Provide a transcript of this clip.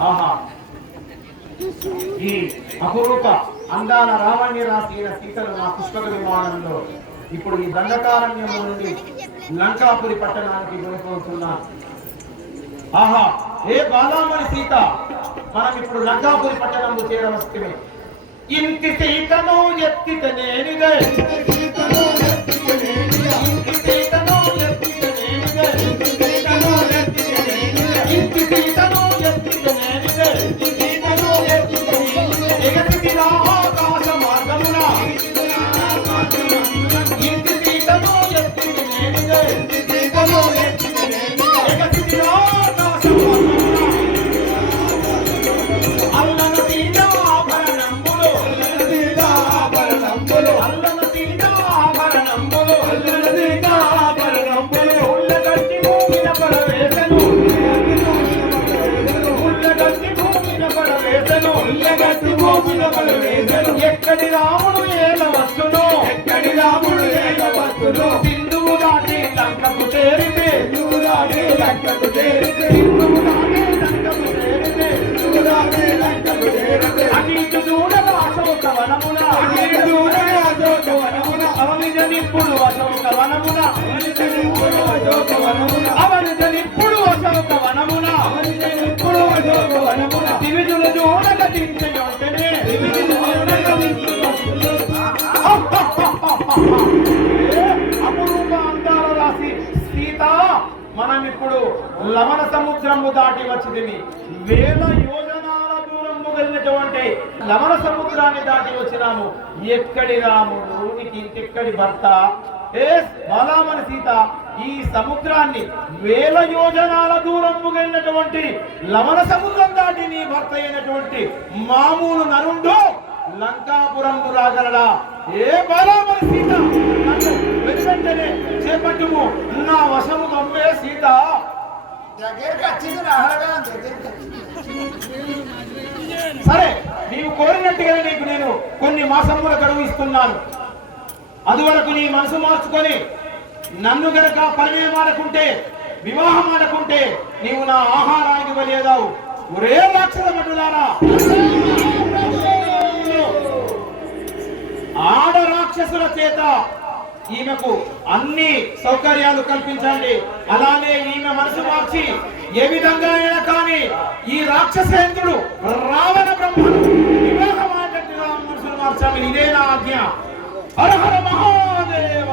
ఆహా. ఈ అపురూప అందాల రావణ్య రాసిన సీతలు నా పుష్పక విమానంలో ఇప్పుడు ఈ దండకారణ్యం నుండి లంకాపురి పట్టణానికి వెళ్ళిపోతున్నా. ఆహా ఏ బాలామణి సీత? మనం ఇప్పుడు లంకాపురి పట్టణంలో చేరవస్తే ఇంటి సీతను ఎత్తిత నేనిదే. ఎక్కడి రాముడు ఏల వస్తును ఎక్కడి రాముడు ఏల వస్తును. సింధువు దాటి లంకకు చేరితే ఇటు చూడగా అశోక వనమున అటు దూరమే అశోక వనమున, అవనిజనిప్పుడు అశోక మనం ఇప్పుడు లవణ సముద్రము దాటి వచ్చింది వేల యోజనాల దూరము వెళ్ళినటువంటి లవణ సముద్రాన్ని దాటి వచ్చినాము. ఎక్కడి రాముడు నీకు ఇంకెక్కడి భర్త? ఏ బలామని సీత ఈ సముద్రాన్ని వేల యోజనాల దూరము వెళ్ళినటువంటి లవణ సముద్రం దాటి నీ భర్త అయినటువంటి మామూలు నరుండు లంకాపురం రాగలడా? ఏ బలామని సీత? చేపట్టుము నా వశము గమ్మే సీత. దగ్గరికి వచ్చింది. సరే నీవు కోరినట్టుగా నీకు నేను కొన్ని మాసముల గడువు ఇస్తున్నాను అదివరకు నీ మనసు మార్చుకొని నన్ను గనక పరిచయం ఆడకుంటే వివాహం ఆడకుంటే నీవు నా ఆహారానికి వెళ్ళేదావు ఒరే రాక్షస మటులారా! ఆడ రాక్షసుల చేత ఈమెకు అన్ని సౌకర్యాలు కల్పించండి. అలానే ఈమె మనసు మార్చి ఏ విధంగా అయినా కానీ ఈ రాక్షసేంద్రుడు రావణ బ్రహ్మను వివాహం ఆడట్టుగా మనసును మార్చాలి. ఇదే నా ఆజ్ఞ. హర హర మహాదేవ.